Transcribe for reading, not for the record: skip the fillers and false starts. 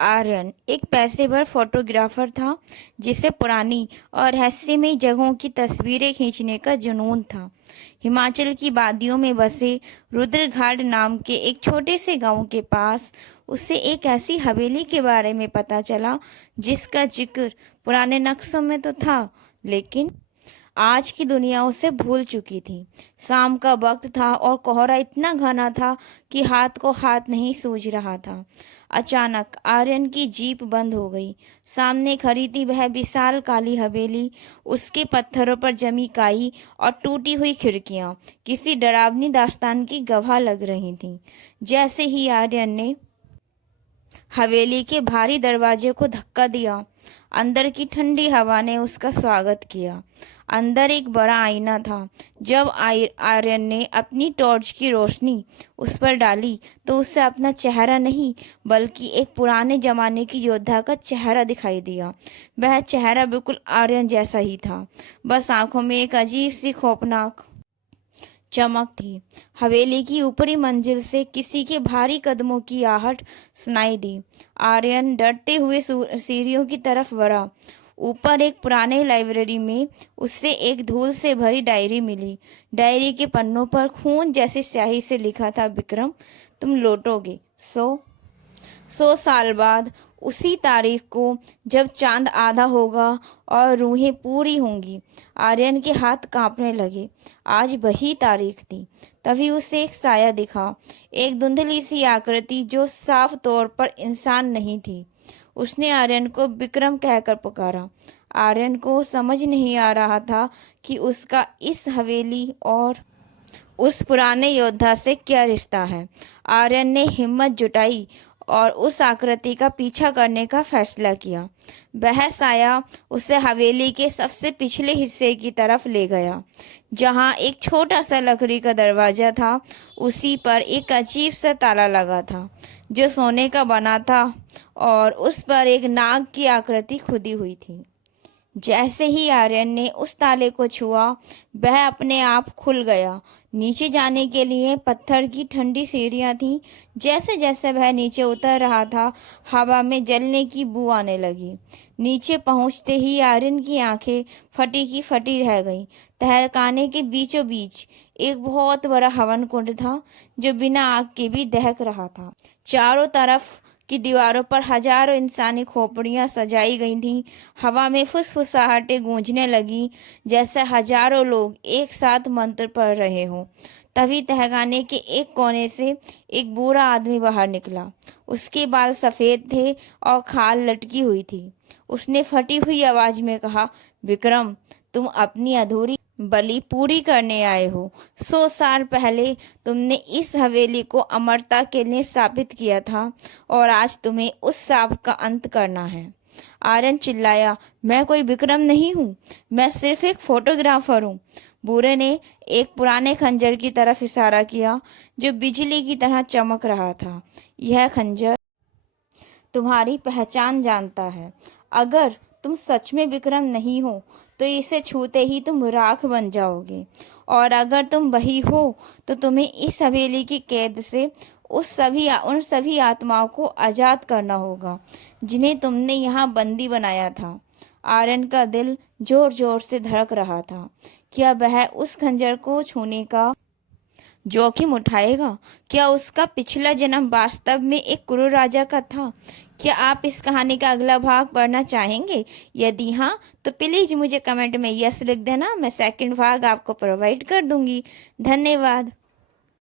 आर्यन एक पेशेवर फोटोग्राफर था जिसे पुरानी और रहस्यमयी जगहों की तस्वीरें खींचने का जुनून था। हिमाचल की वादियों में बसे रुद्रघाट नाम के एक छोटे से गांव के पास उसे एक ऐसी हवेली के बारे में पता चला जिसका जिक्र पुराने नक्शों में तो था, लेकिन आज की दुनिया उसे भूल चुकी थी। शाम का वक्त था और कोहरा इतना घना था कि हाथ को हाथ नहीं सूझ रहा था। अचानक आर्यन की जीप बंद हो गई। सामने खड़ी थी वह विशाल काली हवेली, उसके पत्थरों पर जमी काई और टूटी हुई खिड़कियां किसी डरावनी दास्तान की गवाह लग रही थीं। जैसे ही आर्यन ने हवेली के भारी दरवाजे को धक्का दिया, अंदर की ठंडी हवा ने उसका स्वागत किया। अंदर एक बड़ा आईना था। जब आर्यन ने अपनी टॉर्च की रोशनी उस पर डाली तो उसे अपना चेहरा नहीं बल्कि एक पुराने जमाने की योद्धा का चेहरा दिखाई दिया। वह चेहरा बिल्कुल आर्यन जैसा ही था, बस आंखों में एक अजीब सी खौफनाक चमक थी। हवेली की ऊपरी मंजिल से किसी के भारी कदमों की आहट सुनाई दी। आर्यन डरते हुए सीढ़ियों की तरफ बढ़ा। ऊपर एक पुराने लाइब्रेरी में उससे एक धूल से भरी डायरी मिली। डायरी के पन्नों पर खून जैसी स्याही से लिखा था, विक्रम, तुम लौटोगे 100 साल बाद, उसी तारीख को जब चांद आधा होगा और रूहें पूरी होंगी। आर्यन के हाथ कांपने लगे। आज वही तारीख थी। तभी उसे एक साया दिखा, एक धुंधली सी आकृति जो साफ तौर पर इंसान नहीं थी। उसने आर्यन को विक्रम कहकर पुकारा। आर्यन को समझ नहीं आ रहा था कि उसका इस हवेली और उस पुराने योद्धा से क्या रिश्ता है। आर्यन ने हिम्मत जुटाई और उस आकृति का पीछा करने का फैसला किया। वह साया उसे हवेली के सबसे पिछले हिस्से की तरफ ले गया, जहां एक छोटा सा लकड़ी का दरवाजा था। उसी पर एक अजीब सा ताला लगा था जो सोने का बना था और उस पर एक नाग की आकृति खुदी हुई थी। जैसे ही आर्यन ने उस ताले को छुआ, वह अपने आप खुल गया। नीचे जाने के लिए पत्थर की ठंडी सीढ़ियां थीं। जैसे जैसे वह नीचे उतर रहा था, हवा में जलने की बू आने लगी। नीचे पहुंचते ही आर्यन की आंखें फटी की फटी रह गईं। तहखाने के बीचों बीच एक बहुत बड़ा हवन कुंड था जो बिना आग के भी दहक रहा था। चारों तरफ की दीवारों पर हजारों इंसानी खोपड़ियां सजाई गई थीं। हवा में फुसफुसाहटें गूंजने लगी जैसे हजारों लोग एक साथ मंत्र पढ़ रहे हों। तभी तहखाने के एक कोने से एक बूढ़ा आदमी बाहर निकला। उसके बाल सफेद थे और खाल लटकी हुई थी। उसने फटी हुई आवाज में कहा, विक्रम, तुम अपनी अधूरी बलि पूरी करने आए हो। 100 साल पहले तुमने इस हवेली को अमरता के लिए स्थापित किया था और आज तुम्हें उस शाप का अंत करना है। आर्यन चिल्लाया, मैं कोई विक्रम नहीं हूँ, मैं सिर्फ एक फोटोग्राफर हूँ। बूढ़े ने एक पुराने खंजर की तरफ इशारा किया जो बिजली की तरह चमक रहा था। यह खंजर तुम्हारी पहचान जानता है। अगर तुम सच में विक्रम नहीं हो तो इसे छूते ही तुम राख बन जाओगे, और अगर तुम वही हो तो तुम्हें इस हवेली की कैद से उन सभी आत्माओं को आजाद करना होगा जिन्हें तुमने यहाँ बंदी बनाया था। आर्यन का दिल जोर जोर से धड़क रहा था। क्या वह उस खंजर को छूने का जोखिम उठाएगा? क्या उसका पिछला जन्म वास्तव में एक क्रूर राजा का था? क्या आप इस कहानी का अगला भाग पढ़ना चाहेंगे? यदि हाँ, तो प्लीज़ मुझे कमेंट में यस लिख देना। मैं सेकंड भाग आपको प्रोवाइड कर दूंगी। धन्यवाद।